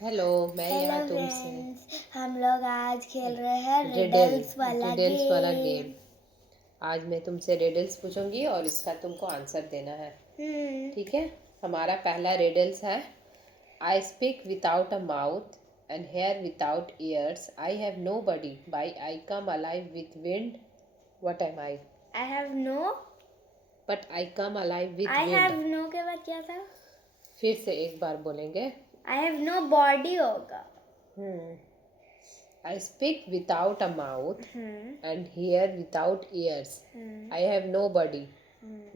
Hello. मैं hello यहाँ तुमसे फ्रेंड्स, हम लोग आज खेल रहे हैं रिडल रिडल्स वाला रिडल्स वाला गेम। गेम। आज मैं तुमसे रिडल्स पूछूंगी और इसका तुमको आंसर देना है। ठीक है। हमारा पहला रिडल्स है। I speak without a mouth and hear without ears. I have no body by I come alive with wind. What am I? I have no but I come alive with I wind. Have no के बाद क्या था? फिर से एक बार बोलेंगे। I have no body होगा। I speak without a mouth and hear without ears. I have no body.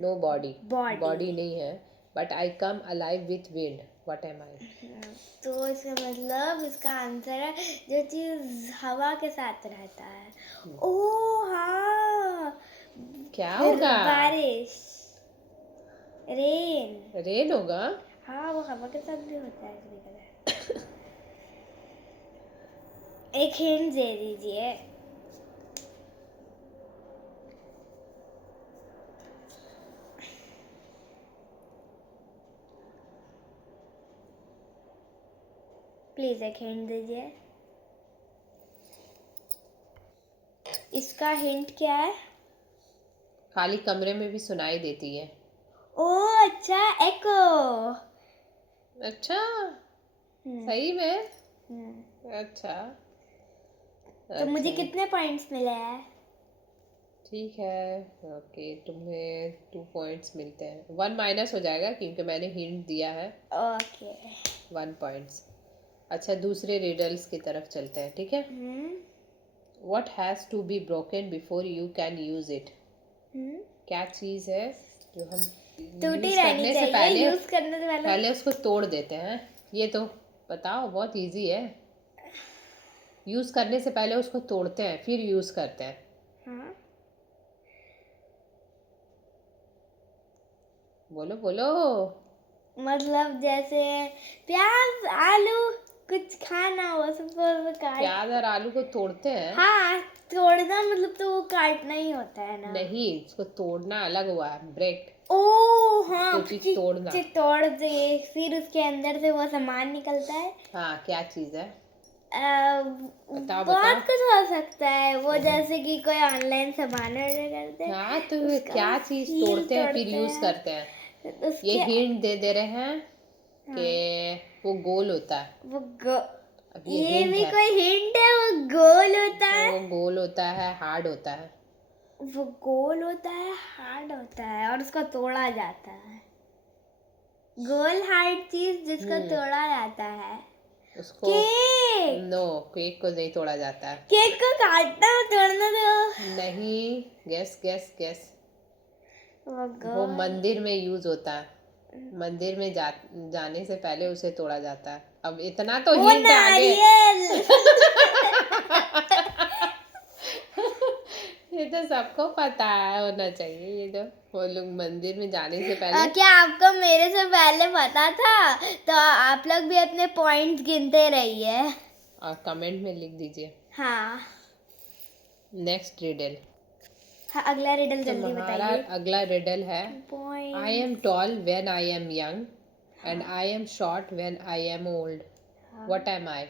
No body. Body. Body नहीं है. But I come alive with wind. What am I? तो इसका मतलब इसका आंसर है जो चीज हवा के साथ रहता है। ओह हाँ, क्या फिर होगा? बारिश, रेन। रेन होगा। हाँ, वो हवा के साथ भी होता है कभी कभी। एक हिंट दे दीजिए। प्लीज एक हिंट दीजिए। इसका हिंट क्या है? खाली कमरे में भी सुनाई देती है। ओह अच्छा, एको। अच्छा। सही में? अच्छा। तो मुझे अच्छा। कितने पॉइंट्स मिले हैं? ठीक है। ओके, तुम्हें 2 पॉइंट्स मिलते हैं। 1 माइनस हो जाएगा क्योंकि मैंने हिंट दिया है। ओके। 1 पॉइंट्स। अच्छा, दूसरे रिडल्स की तरफ चलते हैं। ठीक है। What has to be broken before you can use it? क्या चीज है जो हम टूटी यूज रहनी करने से चाहिए, यूज करने से पहले। पहले उसको तोड़ देते हैं? ये तो बताओ, बहुत इजी है। यूज करने से पहले उसको तोड़ते हैं फिर यूज करते हैं। हाँ, बोलो बोलो। मतलब जैसे प्याज, आलू, कुछ खाना हो सपोज काट। प्याज और आलू को तोड़ते हैं? हाँ, तोड़ना मतलब तो वो काटना ही होता है ना। नहीं, उसको तोड़ना अलग हुआ है। ब्रेक। ओ हाँ, कोई चीज तोड़ना। तोड़ दे फिर उसके अंदर से वो सामान निकलता है। हाँ, क्या चीज है? बताओ बहुत बताओ। कुछ हो सकता है वो, जैसे कि कोई ऑनलाइन सामान ऑर्डर करते हैं। हाँ, तो उसका क्या चीज सील तोड़ते हैं फिर तोड़ते यूज हैं। करते हैं? ये उसके हिंट दे रहे हैं हाँ, कि वो गोल होता है। अब ये ये हिंट भी है। कोई हिंट है? वो गोल होता है। वो गोल होता है, हार्ड होता है। वो गोल होता है, हार्ड होता है और उसको तोड़ा जाता है। गोल हार्ड चीज जिसको तोड़ा जाता है। उसको केक। नो, केक को नहीं तोड़ा जाता है। केक को काटना और तोड़ना तो नहीं। Gas gas gas. वो वो गोल। मंदिर में यूज होता है। मंदिर में जाने से पहले उसे तोड़ा जाता है। अब इतना तो वो हिंट आगे। नारियल। ये तो सबको पता है होना चाहिए। ये तो वो लोग मंदिर में जाने से पहले। क्या आपको मेरे से पहले पता था? तो आप लोग भी अपने पॉइंट्स गिनते रहिए। और कमेंट में लिख दीजिए। हाँ, नेक्स्ट रिडल। हाँ, अगला रिडल जल्दी तुम्हारा बताइए। अगला रिडल है। I am point. Tall when I am young and I am short when I am old. What am I?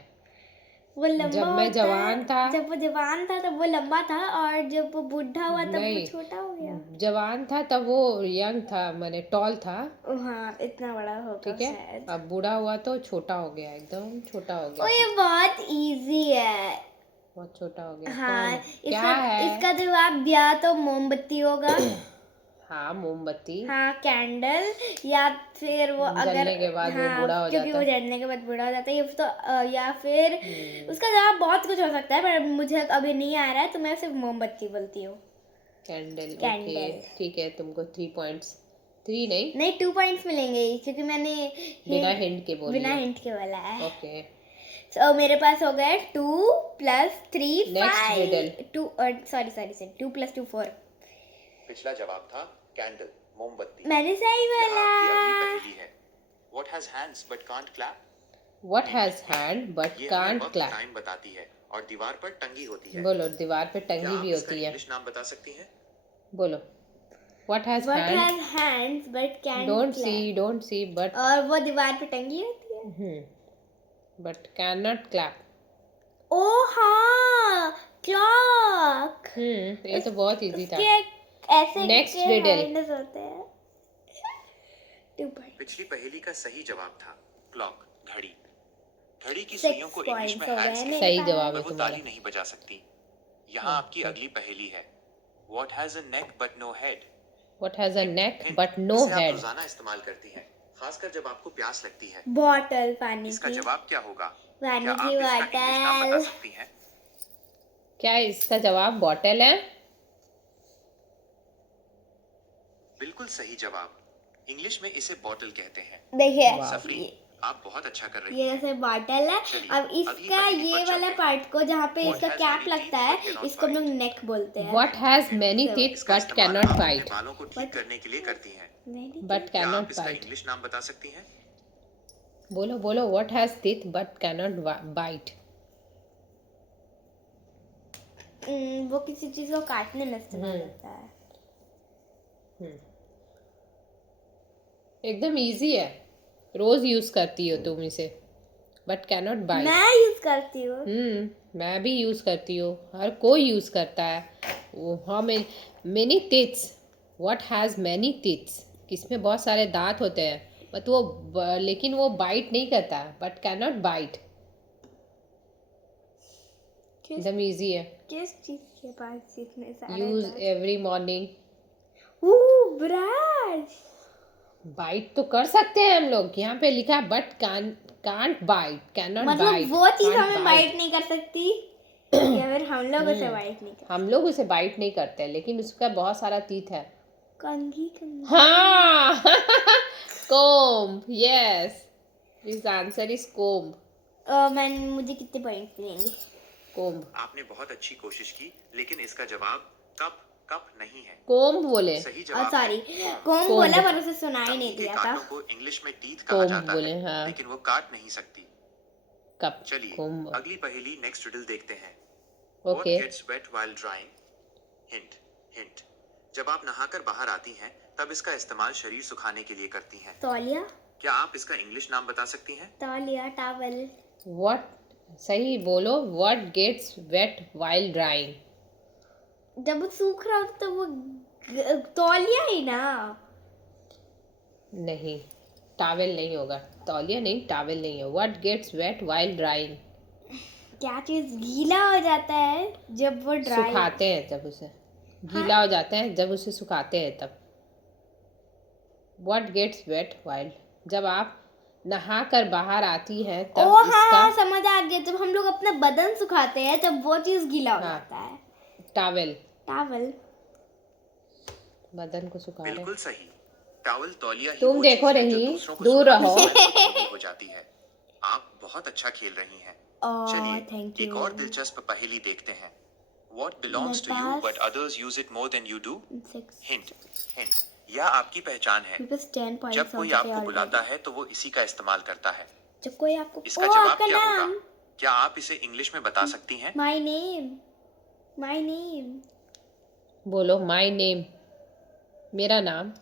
वो लंबा जब मैं होता जवान था। है, जब वो जवान था तब वो लंबा था, और जब वो बूढ़ा हुआ तब वो नहीं, छोटा हो गया। जवान था तब वो यंग था, माने टॉल था। हाँ, इतना बड़ा होगा ठीक है। शायद। अब बूढ़ा हुआ तो छोटा हो गया, एकदम छोटा हो ओ, गया। ये बहुत इजी है। बहुत छोटा हो गया। हाँ, कौन? क्या इसका है? इसका जवाब या तो मोमबत्ती होगा। हाँ, मोमबत्ती। हाँ, कैंडल। या फिर वो अगर जलने के बाद वो हाँ, बूढ़ा हो क्योंकि जाता वो है। जलने के बाद बूढ़ा हो जाता है। ये तो या फिर उसका जवाब बहुत कुछ हो सकता है, पर मुझे अभी नहीं आ रहा है, तो मैं सिर्फ मोमबत्ती बोलती हूँ। कैंडल। Okay, candle. ठीक है। तुमको 3 पॉइंट्स। 3 नहीं, नहीं, 2 पॉइंट्स मिलेंगे क्योंकि मैंने बिना हिंट के बोल बिना दिया। हिंट के बोला है। ओके। तो मेरे पास हो गए 2 + 3 नेक्स्ट रिडल। 5 2 सॉरी 2 + 2 4। पिछला जवाब था कैंडल, मोमबत्ती। मैंने सही यहाँ आपकी अगली बोला। पहेली है। What has hands but can't clap? What has hand but ये हमें कांट वक्त क्लैप। टाइम बताती है और दीवार पर टंगी होती है। बोलो, दीवार पे क्या टंगी आप भी इसका होती है। इंग्लिश नाम बता सकती हैं? बोलो। What has What hand has hands but can't don't clap? See but. और वो दीवार पे टंगी होती है। but cannot clap. ओ हाँ, क्लॉक। ये तो बहुत इजी था. उसके ऐसे Next के riddle. हैंड्स होते हैं। 2 पॉइंट। पिछली पहेली का सही जवाब था क्लॉक, घड़ी। घड़ी की 6 सुइयों को इंग्लिश पॉइंट्स में हो हैंड्स गए कहते मेरे सही हैं, जवाब पर है वो तुम्हारा. ताली नहीं बजा सकती. यहाँ आपकी अगली पहेली है. What has a neck but no head? What has a neck Hint, but no इसे आप head? रोजाना इस्तेमाल करती हैं, खासकर जब आपको प्यास लगती है. बॉटल पानी इसका की। जवाब क्या होगा? पानी क्या आप की इसका इंग्लिश नाम बता बॉटल। सकती हैं? क्या इसका जवाब बॉटल है? बिल्कुल सही जवाब. इंग्लिश में इसे बॉटल कहते हैं. देखिए सफरी, आप बहुत अच्छा कर रही ये हैं. जैसे बॉटल है। चलिए, अब अगली इसका पहेली ये पर वाला चलते हैं. पार्ट को जहाँ पे What इसका has कैप many लगता teeth है but cannot इसको हम लोग bite? नेक बोलते हैं। What has many So, teeth इसका but इस्तेमाल cannot आप अपने bite? बालों को ठीक But- करने के लिए करती हैं. But क्या आप cannot इसका bite. इंग्लिश नाम बता सकती हैं? बोलो बोलो. What has teeth but cannot bite? वो किसी चीज को काटने में इस्तेमाल होता है। एकदम इजी है. रोज यूज करती हो तुम इसे. But cannot bite. मैं यूज करती हूँ। मैं भी यूज करती हूँ. हर कोई यूज करता है. वो हाँ many teeth. What has many teeth? किसमें बहुत सारे दांत होते हैं. बट लेकिन वो बाइट नहीं करता है. But cannot bite. एकदम इजी है. किस चीज के पास इतने सारे यूज दांत? Every morning. ब्रश। बाइट तो कर सकते हैं हम लोग. यहाँ पे लिखा है but can't bite. Cannot bite. मतलब वो चीज हमें बाइट नहीं कर सकती या फिर हम लोग उसे बाइट नहीं कर हम लोग उसे बाइट नहीं करते लेकिन उसका बहुत सारा तीत है. कंघी। हाँ. Comb. Yes. This answer is comb. मुझे कितने पॉइंट मिलेंगे? कोम्ब. आपने बहुत अच्छी कोशिश की, लेकिन इसका जवाब कप नहीं है. कोम्ब बोले. सही जवाब है सॉरी कौन बोला पर उसे सुनाई कंघी नहीं के दिया था। कांटों को इंग्लिश में टीथ कहा कोम्ब जाता बोले, है, हाँ. लेकिन वो काट नहीं सकती. कप. चलिए, कोम्ब. अगली पहेली नेक्स्ट रिडल देखते हैं. Okay. What gets wet while drying? Hint. जब आप नहाकर बाहर आती हैं, तब इसका इस्तेमाल शरीर सुखाने के लिए करती हैं. तौलिया। क्या आप इसका इंग्लिश नाम बता सकती हैं? तौलिया टॉवल। व्हाट. सही बोलो. What gets wet while drying? जब वो सूख रहा होता तो वो तौलिया ही ना। नहीं. टॉवेल नहीं होगा. तौलिया नहीं. टॉवेल नहीं है. What gets wet while drying? क्या चीज गीला हो जाता है जब वो ड्राई। सुखाते हैं जब उसे. गीला हो जाता है जब उसे सुखाते हैं तब. What gets wet while. जब आप नहा कर बाहर आती हैं तब ओ इसका हाँ समझ आ गया। जब हम लोग अपना बदन सुखाते हैं तब वो चीज गीला हो हाँ. जाता है। टॉवेल. टॉवल। बदन को सुखा रहे. बिल्कुल सही. टॉवल तौलिया ही तुम वो देखो चीज़ है जो रही, दूसरों को दूर सुखाने रहो. से गीली हो जाती है. आप बहुत अच्छा खेल रही हैं. चलिए, थैंक एक यू। और दिलचस्प पहेली देखते हैं. What belongs मेरे to you pass- but others use it more than you do? 6 hint. यह आपकी पहचान है. मेरे पास 10 पॉइंट्स जब कोई आपको बुलाता है तो वो इसी का इस्तेमाल करता है. जब कोई आपको इसका ओ, जवाब आपका क्या नाम। होगा? क्या आप इसे इंग्लिश में बता सकती हैं? My name. My name. बोलो. My name. मेरा नाम.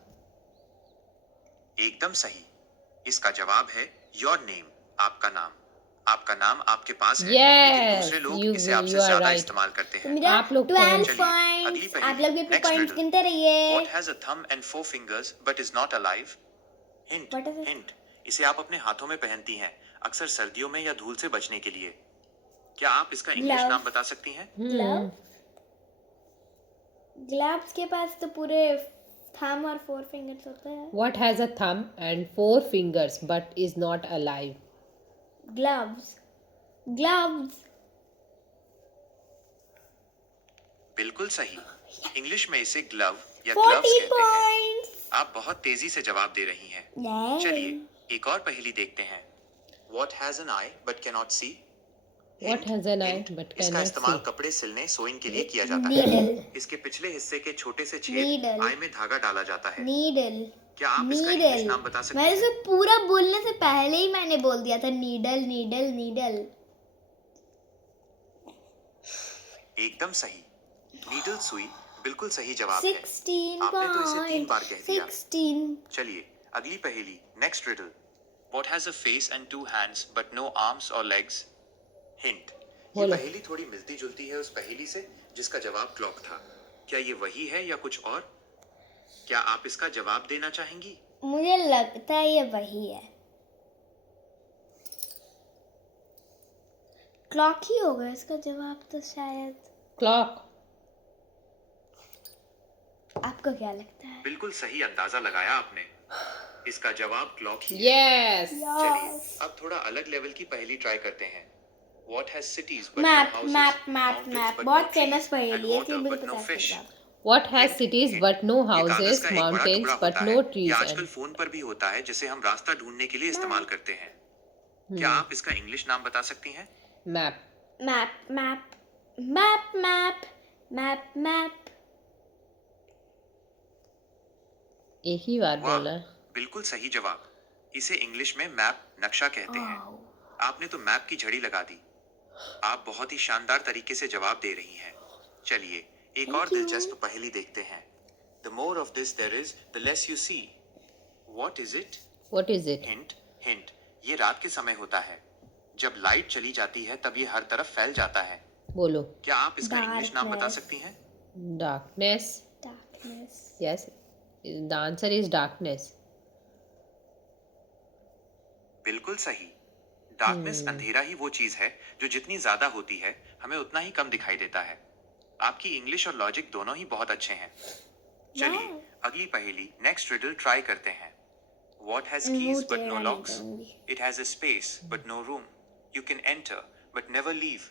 एकदम सही. इसका जवाब है योर नेम. आपका नाम. आपका नाम आपके पास है, लेकिन Yes, दूसरे लोग you- इसे आपसे you are ज्यादा right. इस्तेमाल करते तो हैं. मेरा आप लोग 12 चलिए, अगली पॉइंट्स। पहेली, आप लोग भी अपने next पॉइंट्स riddle. गिनते रहिए। What has a thumb and 4 fingers but is not alive? Hint. What is it? Hint. इसे आप अपने हाथों में पहनती हैं, अक्सर सर्दियों में या धूल से बचने के लिए. क्या आप इसका इंग्लिश Glove. नाम बता सकती हैं? ग्लव। ग्लव्स के पास तो पूरे थंब और 4 फिंगर्स होते हैं। What has a thumb and 4 fingers but is not alive? Gloves. Gloves. बिल्कुल सही. इंग्लिश में इसे ग्लव या 40 ग्लव्स कहते हैं. पॉइंट्स। आप बहुत तेजी से जवाब दे रही हैं. चलिए, एक और पहेली देखते हैं. What has an eye but cannot see? What has an eye Hint. but इसका cannot इस्तेमाल see? कपड़े सिलने सोइंग के लिए किया जाता है. नीडल। इसके पिछले हिस्से के छोटे से छेद Needle. आई में धागा डाला जाता है. नीडल। क्या आप इसका इंग्लिश नीडल। नाम बता सकते मैं हैं? इसे पूरा बोलने से पहले ही मैंने बोल दिया था नीडल नीडल नीडल। एकदम सही. नीडल सुई बिल्कुल सही जवाब है. 16 आपने तो इसे 3 बार कह दिया. 16। चलिए, अगली पहेली next riddle. What has a face and 2 hands but no arms or legs? Hint. ये बोलो। पहेली थोड़ी मिलती जुलती है उस पहेली से जिसका जवाब क्लॉक था। क्या ये वही है या कुछ और? क्या आप इसका जवाब देना चाहेंगी? मुझे लगता है ये वही है। क्लॉक ही होगा इसका जवाब तो शायद। क्लॉक। आपको क्या लगता है? बिल्कुल सही अंदाजा लगाया आपने। इसका जवाब क्लॉक ही है। यस। चलिए अब थोड़ा अलग लेवल की पहेली ट्राई करते हैं। What has cities but no map houses, map map mountains map but बहुत no फेमस trees, पहेली and है, water मुझे but no पता fish? है। What has cities but no ये कागज houses, का एक बड़ा mountains टुकड़ा but होता no है। trees ये आजकल and फोन पर भी होता है जिसे हम रास्ता ढूंढने के लिए इस्तेमाल करते हैं। क्या आप इसका इंग्लिश नाम बता सकती हैं? map. Map map map map map map. एक ही बार वाह, बोला। बिल्कुल सही जवाब। इसे इंग्लिश में मैप नक्शा कहते हैं। आपने तो मैप की झड़ी लगा दी। आप बहुत ही शानदार तरीके से जवाब दे रही हैं। चलिए एक और दिलचस्प पहेली देखते हैं। The more of this there is, the less you see. What is it? What is it? Hint hint ये रात के समय होता है। जब लाइट चली जाती है तब ये हर तरफ फैल जाता है। बोलो। क्या आप इसका इंग्लिश नाम बता Darkness. सकती हैं? Darkness. Darkness. Yes. The answer is darkness. बिल्कुल सही। डार्कनेस अंधेरा ही वो चीज है जो जितनी ज्यादा होती है हमें उतना ही कम दिखाई देता है। आपकी इंग्लिश और लॉजिक दोनों ही बहुत अच्छे हैं। चलिए अगली पहेली नेक्स्ट रिडल ट्राई करते हैं। What has keys but no locks? It has a space but no room. You can enter but never leave.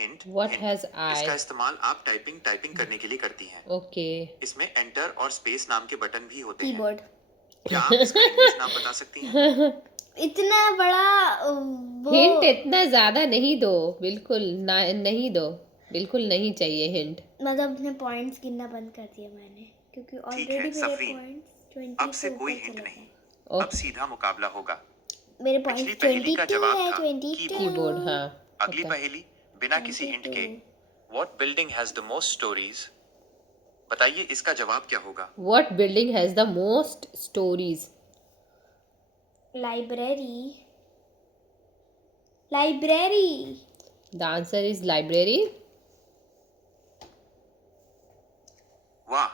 Hint. What hint. has इसका I? इस्तेमाल आप टाइपिंग करने के लिए करती हैं। Okay. इसमें एंटर और स्पेस नाम के बटन भी होते हैं। कीबोर्ड। क्या आप इसका इंग्लिश नाम बता सकती हैं? इतना बड़ा वो हिंट इतना ज्यादा नहीं दो, बिल्कुल ना, नहीं दो, बिल्कुल नहीं चाहिए हिंट। मतलब अपने पॉइंट्स गिनना बंद कर दिया मैंने क्योंकि ठीक ऑलरेडी है, मेरे सफरीन। पॉइंट्स 20 अब से से कोई ऊपर हिंट चले नहीं। गए। अब सीधा मुकाबला होगा। मेरे पिछली पॉइंट्स पहेली का 22 जवाब है, था 22। कीबोर्ड। हाँ। अगली पता। पहेली बिना किसी हिंट के। 22। What building has the most stories? बताइए इसका जवाब क्या होगा? What building has the most stories? Library. Library. The answer is library. वाह,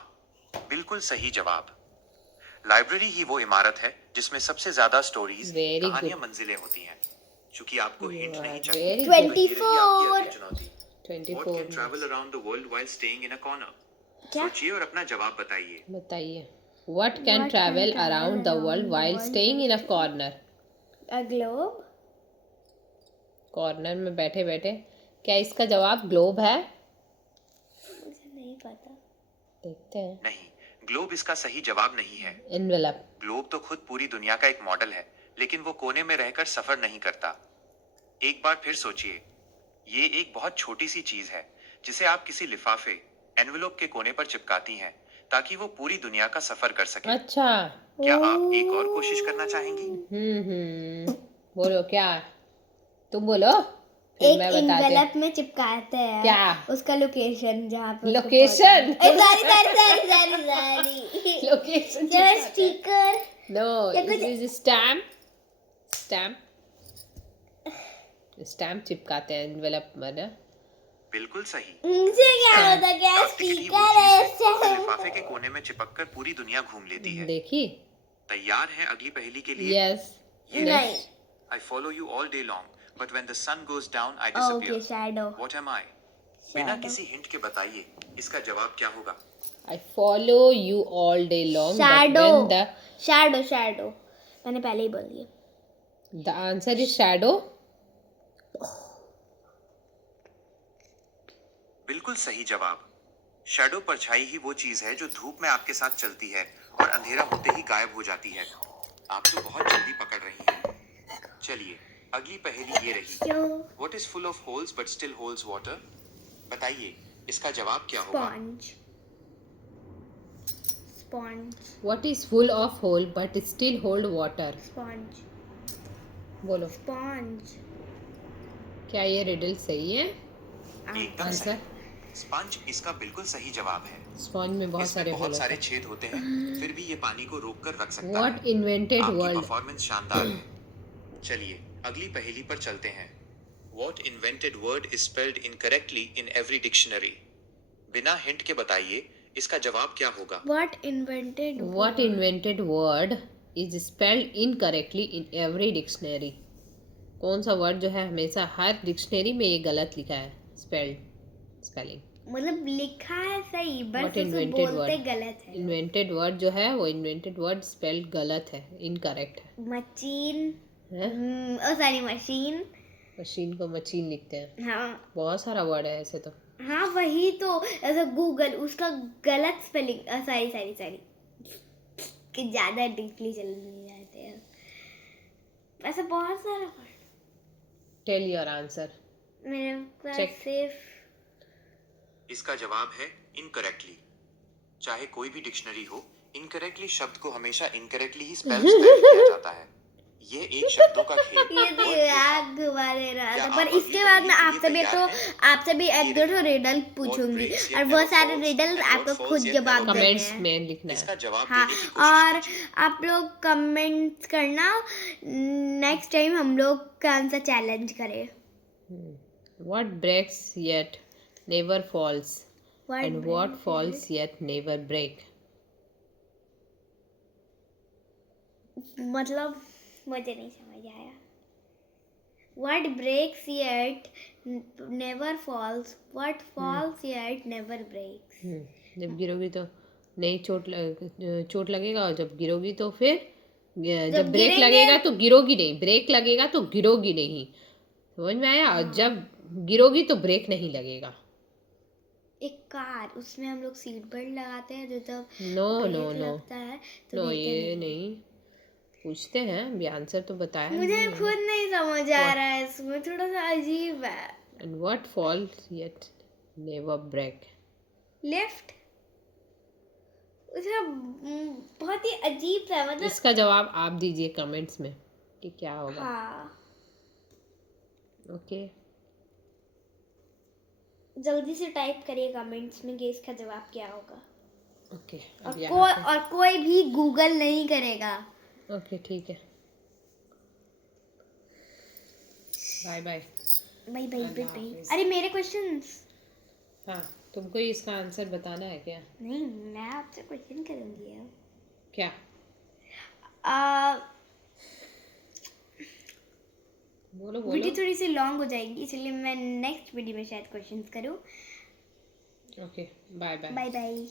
बिल्कुल सही जवाब। लाइब्रेरी ही वो इमारत है जिसमें सबसे ज्यादा स्टोरीज, Very good. कहानियां, मंजिलें होती हैं। चूंकि आपको हिंट You नहीं are चाहिए, very तो ये good. रही आपकी अगली चुनौती। 24 What can travel around the world while staying in a corner? क्या? सोचिए और अपना जवाब बताइए। बताइए। What can travel around the world while staying in a corner? A globe. Corner में बैठे बैठे। क्या इसका जवाब ग्लोब है? मुझे नहीं पता। देखते हैं। नहीं, ग्लोब इसका सही जवाब नहीं है। एनवेलप। ग्लोब तो खुद पूरी दुनिया का एक मॉडल है, लेकिन वो कोने में रहकर सफर नहीं करता। एक बार फिर सोचिए, ये एक बहुत छोटी सी चीज है जिसे आप किसी लिफाफे, एनवेलोप के कोने पर चिपकाती हैं ताकि वो पूरी दुनिया का सफर कर सके। अच्छा। क्या आप एक और कोशिश करना चाहेंगी? बोलो क्या? तुम बोलो, फिर एक मैं बताती हूँ। इन्वेलप में चिपकाते हैं क्या? उसका लोकेशन जहाँ पे location? Sorry location. Sticker. No, या इट कुछ- इज स्टैम्प। स्टैम्प चिपकाते हैं एनवेलप में ना। बिल्कुल सही। मुझे क्या पता क्या डाक टिकट ही वो स्टिकर है चीज है जो लिफाफे के कोने में चिपककर पूरी दुनिया घूम लेती है। देखी? तैयार है अगली पहेली के लिए? यस। ये नहीं। I follow you all day long, but when the sun goes down, I okay disappear. Shadow. What am I? बिना किसी हिंट के बताइए, इसका जवाब क्या होगा? I follow you all day long. But shadow. when shadow shadow मैंने पहले ही बोल दिया। the answer is shadow. बिल्कुल सही जवाब। शैडो परछाई ही वो चीज है जो धूप में आपके साथ चलती है और अंधेरा होते ही गायब हो जाती है। आप तो बहुत जल्दी पकड़ रही हैं। चलिए अगली पहेली ये रही। What is full of holes but still holds water? बताइए इसका जवाब क्या होगा? Sponge. Sponge. What is full of hole but still hold water? Sponge. बोलो, स्पॉन्ज। क्या ये रिडल सही है? एकदम आंसर? सही। स्पंज इसका बिल्कुल सही जवाब है। स्पॉन्ज में बहुत इसमें सारे बहुत होल सारे होते छेद होते हैं, फिर भी ये पानी को रोककर रख सकता हैं। है। व्हाट इन्वेंटेड आपकी वर्ल्ड? परफॉर्मेंस शानदार है। चलिए अगली पहेली पर चलते हैं। What invented word is spelled incorrectly in every dictionary? बिना हिंट के बताइए इसका जवाब क्या होगा। What invented What invented word is spelled incorrectly in every dictionary? कौन सा वर्ड जो है हमेशा हर डिक्शनरी में ये गलत लिखा है, स्पेलिंग। मतलब लिखा है सही, बस What उसे invented बोलते word? गलत है। इन्वेंटेड वर्ड जो है वो इन्वेंटेड वर्ड स्पेल्ड गलत है, इनकरेक्ट है। मशीन, हैं? ओ सॉरी मशीन। मशीन को मशीन लिखते हैं। हाँ बहुत सारा वर्ड है ऐसे तो। हाँ वही तो, ऐसा गूगल उसका गलत स्पेलिंग, सॉरी कि ज्यादा डीपली चल नहीं जाते हैं, ऐसा बहुत सारा वर्ड। Tell your answer. मेरे पास Check. सिर्फ इसका जवाब है इनकरेक्टली। चाहे कोई भी डिक्शनरी हो, इनकरेक्टली शब्द को हमेशा इनकरेक्टली ही स्पेल किया जाता है। ये एक शब्दों का खेल। ये तो याद घुमाने रहा क्या था, आप पर अगली इसके बाद मैं पहेली के लिए आपसे भी एक दो तैयार रिडल पूछूंगी, breaks और yet वो never सारे falls रिडल and आपको what खुद falls yet जवाब never देने कमेंट्स हैं। में लिखना इसका है। जवाब हाँ, देने की कोशिश और कीजिए। आप लोग कमेंट करना, नेक्स्ट टाइम हम लोग कौन सा चैलेंज करें। What breaks yet never falls and what breaks falls yet never break? मतलब मुझे नहीं समझ आया। What breaks yet never falls, what falls yet never breaks. जब गिरोगी तो नहीं चोट लगेगा, और जब गिरोगी तो फिर जब ब्रेक गिरेंगे- लगेगा तो गिरोगी नहीं, ब्रेक लगेगा तो गिरोगी नहीं। समझ में आया? और जब गिरोगी तो ब्रेक नहीं लगेगा। एक कार, उसमें हम लोग सीट बेल्ट लगाते हैं, जो जब नो ब्रेक नो नो लगता है तो नो, गिरते ये नहीं पूछते हैं, अभी आंसर तो बताया मुझे नहीं है। खुद नहीं समझ आ रहा है, इसमें थोड़ा सा अजीब है। And what falls yet never break? Lift, उसका बहुत ही अजीब था, मतलब इसका जवाब आप दीजिए कमेंट्स में कि क्या होगा। हाँ, ओके, जल्दी से टाइप करिए कमेंट्स में कि इसका जवाब क्या होगा। ओके। और अब यहाँ कोई भी गूगल नहीं करेगा। पे ओके, ठीक है। Bye bye. Bye bye bye अल्लाह बाय। हाफिज़। अरे मेरे क्वेश्चंस। हाँ, तुमको ही इसका आंसर बताना है क्या? नहीं, मैं आपसे क्वेश्चन करूंगी अब। क्या? बोलो बोलो। वीडियो थोड़ी सी लॉन्ग हो जाएगी, इसलिए मैं नेक्स्ट वीडियो में शायद क्वेश्चंस करूँ। Okay, bye bye. Bye bye.